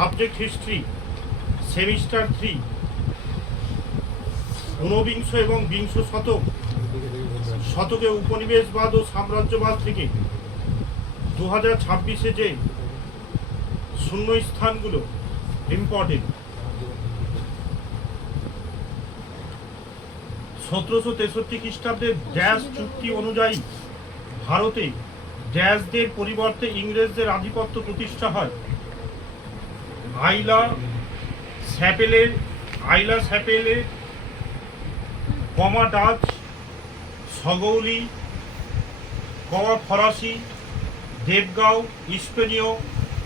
Subject history semester three ঊনবিংশ এবং বিংশ শতক, শতকে উপনিবেশবাদ ও সাম্রাজ্যবাদ থেকে দু হাজার ছাব্বিশে যে শূন্য স্থানগুলো ইম্পর্টেন্ট সতেরোশো তেষট্টি খ্রিস্টাব্দের ড্যাশ চুক্তি অনুযায়ী ভারতে ড্যাশদের পরিবর্তে ইংরেজদের আধিপত্য প্রতিষ্ঠা হয়। আইলা স্যাপেলের আইলা স্যাপেলের কমা ডাচ সগৌলি কমা ফরাসি দেবগাঁও স্পেনীয়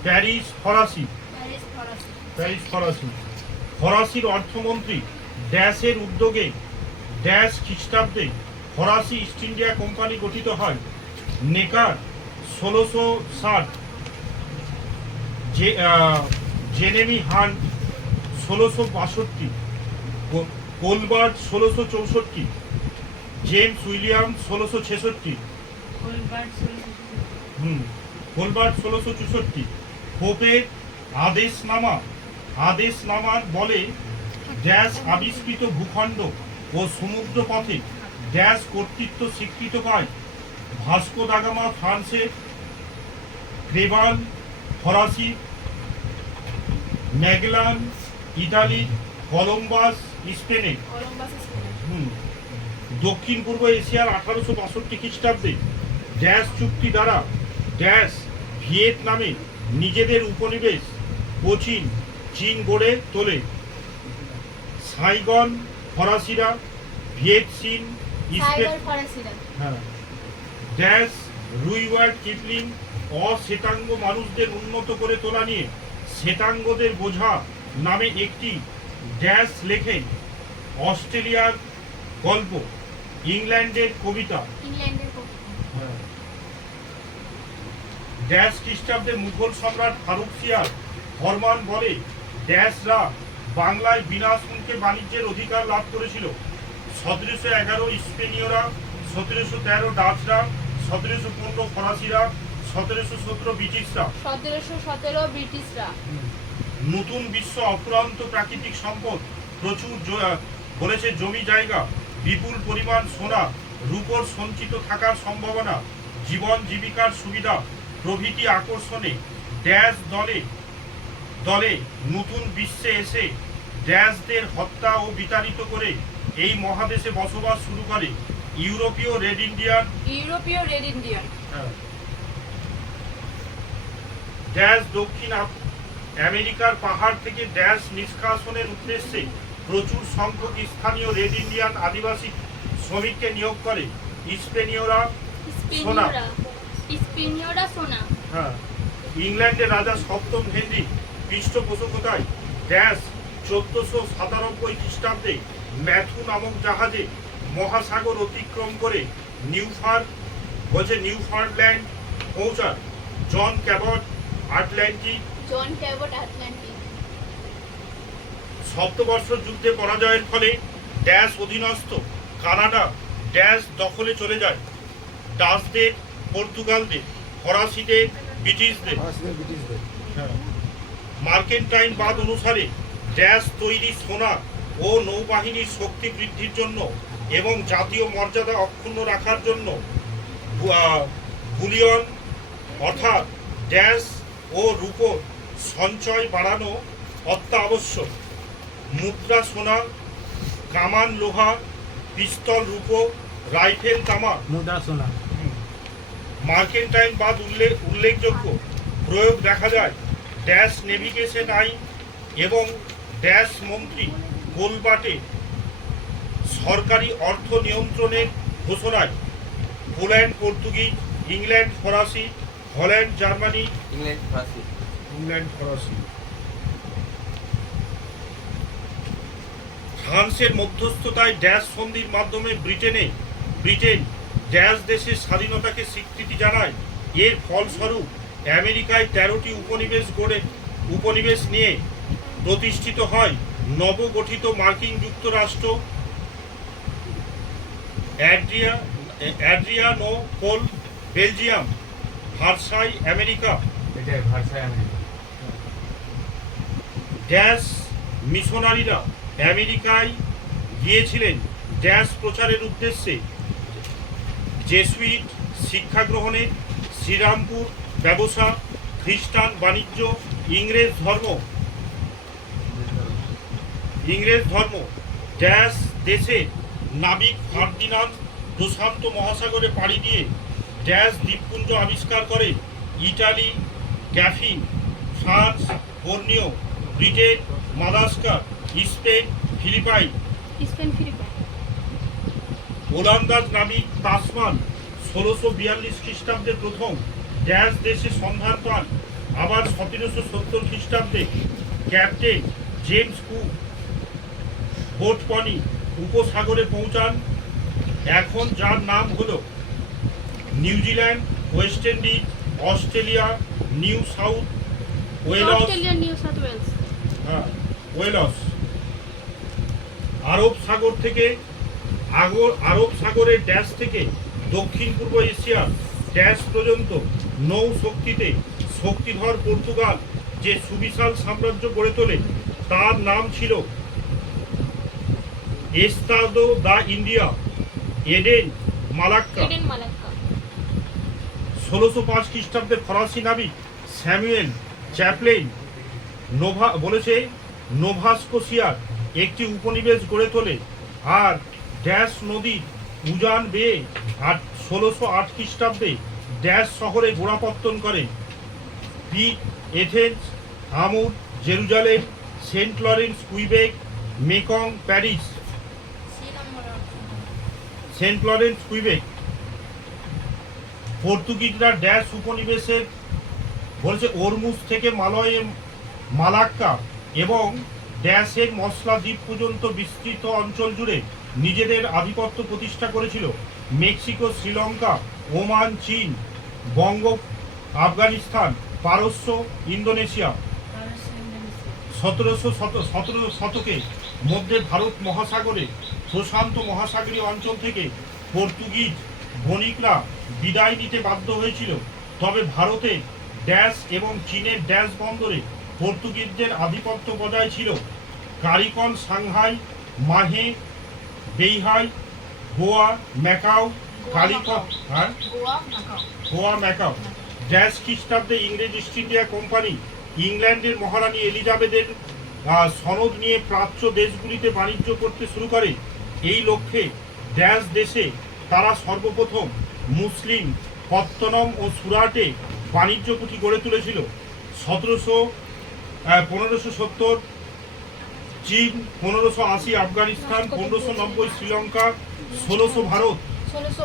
প্যারিস ফরাসি। প্যারিস ফরাসি। ফরাসির অর্থমন্ত্রী ড্যাশের উদ্যোগে ড্যাশ খ্রিস্টাব্দে ফরাসি ইস্ট ইন্ডিয়া কোম্পানি গঠিত হয়। নেকার ষোলোশো ষাট। যে জেনেমি হান ষোলোশো বাষট্টি কোলবার্ট ষোলোশো চৌষট্টি জেমস উইলিয়াম ষোলোশো ছেষট্টি। হুম কোলবার্ট ষোলোশো চৌষট্টি। পোপের আদেশনামা আদেশনামার বলে ড্যাশ আবিষ্কৃত ভূখণ্ড ও সমুদ্র পথে ড্যাশ কর্তৃত্ব স্বীকৃত পায়। ভাস্কো দাগামা ফ্রান্সের ক্রেভান ফরাসি ম্যাগলান ইতালি কলম্বাস স্পেনে। দক্ষিণ পূর্ব এশিয়ার আঠারোশো বাষট্টি খ্রিস্টাব্দে ড্যাশ চুক্তি দ্বারা ড্যাশ ভিয়েতনামে নিজেদের উপনিবেশ কোচিন চীন গড়ে তোলে। সাইগন ফরাসিরা ভিয়েত চীন হ্যাঁ। ড্যাশ রুইওয়ার্ড কিপলিং অশ্বেতাঙ্গ মানুষদের উন্নত করে তোলা নিয়ে শ্বেতাঙ্গদের বোঝা নামে একটি ড্যাশ লেখেন অস্ট্রেলিয়ার গল্প ইংল্যান্ডের কবিতা। ড্যাশ খ্রিস্টাব্দে মুঘল সম্রাট ফারুক সিয়ার ফরমান বলে ড্যাশরা বাংলায় বিনা শুল্কে বাণিজ্যের অধিকার লাভ করেছিল। সতেরোশো এগারো স্পেনীয়রা সতেরোশো তেরো ডাচরা সতেরোশো পনেরো ফরাসিরা সতেরোশো সতেরো ব্রিটিশরা। সতেরোশো সতেরো ব্রিটিশরা। নতুন বিশ্ব অফুরন্ত প্রাকৃতিক সম্পদ প্রচুর বলেছে জমি জায়গা বিপুল পরিমাণ সোনা রূপর সঞ্চিত থাকার সম্ভাবনা জীবন জীবিকার সুবিধা প্রভৃতি আকর্ষণে ড্যাশ দলে দলে নতুন বিশ্বে এসে ড্যাশদের হত্যা ও বিতাড়িত করে এই মহাদেশে বসবাস শুরু করে ইউরোপীয় রেড ইন্ডিয়ান। ইউরোপীয় রেড ইন্ডিয়ান। ড্যাশ দক্ষিণ আমেরিকার পাহাড় থেকে ড্যাশ নিষ্কাশনের উদ্দেশ্যে প্রচুর সংখ্যক স্থানীয় রেড ইন্ডিয়ান আদিবাসী শ্রমিককে নিয়োগ করে। স্পেনীয়রা সোনা। হ্যাঁ। ইংল্যান্ডের রাজা সপ্তম হেনরি পৃষ্ঠপোষকতায় ড্যাশ চোদ্দশো সাতানব্বই খ্রিস্টাব্দে ম্যাথু নামক জাহাজে মহাসাগর অতিক্রম করে নিউফার হচ্ছে নিউফারল্যান্ড পৌঁছান John Cabot Atlantic. John Cabot Atlantic. সপ্তবর্ষ যুদ্ধে পরাজয়ের ফলে ড্যাশ অধীনস্থ কানাডা ড্যাশ দখলে চলে যায়। ডাচদের পর্তুগালদের ফরাসিদের ব্রিটিশদের। মার্কেন্টাইন বাদ অনুসারে ড্যাশ তৈরি সোনা ও নৌবাহিনীর শক্তি বৃদ্ধির জন্য এবং জাতীয় মর্যাদা অক্ষুণ্ণ রাখার জন্য বুলিয়ন অর্থাৎ ড্যাশ ও রূপোর সঞ্চয় বাড়ানো অত্যাবশ্যক। মুদ্রা সোনা কামান লোহা পিস্তল রূপো রাইফেল তামা। মুদ্রা সোনা। মার্কেন্টাইন বাদ উল্লেখ উল্লেখযোগ্য। প্রয়োগ দেখা যায়। ড্যাশ নেভিগেশন আইন এবং ড্যাশ মন্ত্রী গোলবাটে সরকারি অর্থ নিয়ন্ত্রণের ঘোষণায়। পোল্যান্ড পর্তুগিজ ইংল্যান্ড ফরাসি হল্যান্ড জার্মানি ইংল্যান্ড ফরাসি। ইংল্যান্ড ফরাসি। ফ্রান্সের মধ্যস্থতায় ড্যাশ সন্ধির মাধ্যমে ব্রিটেনে ব্রিটেন ড্যাশ দেশের স্বাধীনতাকে স্বীকৃতি জানায়। এর ফলস্বরূপ আমেরিকায় তেরোটি উপনিবেশ গড়ে উপনিবেশ নিয়ে প্রতিষ্ঠিত হয় নবগঠিত মার্কিন যুক্তরাষ্ট্র। অ্যাড্রিয়া অ্যাড্রিয়ানো পোল বেলজিয়াম। Versailles America? এটাই ভারসাই আমেরিকা। ড্যাশ মিশনারিরা আমেরিকায় গিয়েছিলেন ড্যাশ প্রচারের উদ্দেশ্যে। জেসুইট শিক্ষা গ্রহণে শ্রীরামপুর ব্যবসা খ্রিস্টান বাণিজ্য ইংরেজ ধর্ম। ইংরেজ ধর্ম। ড্যাশ দেশে নাবিক ফার্দিনান্দ প্রশান্ত মহাসাগরে পাড়ি দিয়ে ড্যাশ দ্বীপপুঞ্জ আবিষ্কার করে Italy গ্যাফিন France Borneo Britain Madagascar Spain Philippines. Spain Philippines. ওলান্দাজ নাবিক তাসমান ষোলোশো বিয়াল্লিশ খ্রিস্টাব্দে প্রথম ড্যাশ দেশে সন্ধান পান। আবার সতেরোশো সত্তর খ্রিস্টাব্দে captain James Cook Botany উপসাগরে পৌঁছান। এখন যার নাম হলো New Zealand West Indies Australia New South Wales. হ্যাঁ ওয়েলস। আরব সাগর থেকে আগর আরব সাগরের ড্যাশ থেকে দক্ষিণ পূর্ব এশিয়ার ড্যাশ পর্যন্ত নৌ শক্তিতে শক্তিধর পর্তুগাল যে সুবিশাল সাম্রাজ্য গড়ে তোলে তার নাম ছিল এস্তাদো দা ইন্ডিয়া এডেন মালাক্কা। ষোলোশো পাঁচ খ্রিস্টাব্দে ফরাসি নাবিক স্যামুয়েল চ্যাপলেন নোভা বলেছে নোভাস্কোসিয়ার একটি উপনিবেশ গড়ে তোলে আর ড্যাশ নদীর উজান বেয়ে আট ষোলোশো আট খ্রিস্টাব্দে ড্যাশ শহরে গোড়াপত্তন করে। P Athens Amur Jerusalem Saint Lawrence Quebec Mekong Paris. Saint Lawrence Quebec. পর্তুগিজরা dash উপনিবেশের বলছে ওরমুজ থেকে মালয়ে মালাক্কা এবং ড্যাশের মশলা দ্বীপ পর্যন্ত বিস্তৃত অঞ্চল জুড়ে নিজেদের আধিপত্য প্রতিষ্ঠা করেছিল। মেক্সিকো, শ্রীলঙ্কা, ওমান, চীন, বঙ্গ, আফগানিস্তান, পারস্য, ইন্দোনেশিয়া সতেরোশো সতেরো শতকে মধ্যে ভারত মহাসাগরে প্রশান্ত মহাসাগরীয় অঞ্চল থেকে পর্তুগিজ বণিকরা বিদায় নিতে বাধ্য হয়েছিল। তবে ভারতে ড্যাশ এবং চীনের ড্যাশ বন্দরে পর্তুগিজদের আধিপত্য বজায় ছিল। কারিকল সাংহাই, মাহে, বেইহাই, গোয়া, ম্যাকাও কালিকট হ্যাঁ? গোয়া, ম্যাকাও। ড্যাশ খ্রিস্টাব্দে ইংরেজ ইস্ট ইন্ডিয়া কোম্পানি ইংল্যান্ডের মহারানী এলিজাবেথের সনদ নিয়ে প্রাচ্য দেশগুলিতে বাণিজ্য করতে শুরু করে। এই লক্ষ্যে ড্যাশ দেশে তারা সর্বপ্রথম মুসলিম পত্তনম ও সুরাটে বাণিজ্য কুঠি গড়ে তুলেছিল। সতেরোশো পনেরোশো সত্তর চীন পনেরোশো আশি আফগানিস্তান পনেরোশো নব্বই শ্রীলঙ্কা ষোলোশো ভারত।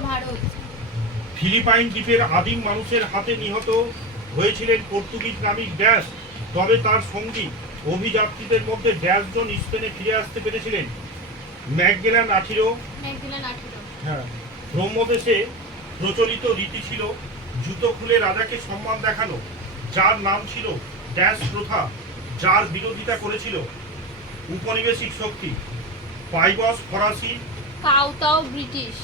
ভারত। ফিলিপাইন দ্বীপের আদিম মানুষের হাতে নিহত হয়েছিলেন পর্তুগিজ নামিক ড্যাশ তবে তার সঙ্গী অভিযাত্রীদের মধ্যে ড্যাশ জন স্পেনে ফিরে আসতে পেরেছিলেন। ম্যাকগেলান আঠিরো। হ্যাঁ। ব্রহ্মদেশে প্রচলিত রীতি ছিল জুতো খুলে রাজাকে সম্মান দেখানো, যার নাম ছিল ড্যাশ প্রথা, যার বিরোধিতা করেছিল উপনিবেশিক শক্তি। পাইবস ফরাসি কাউতাও ব্রিটিশ।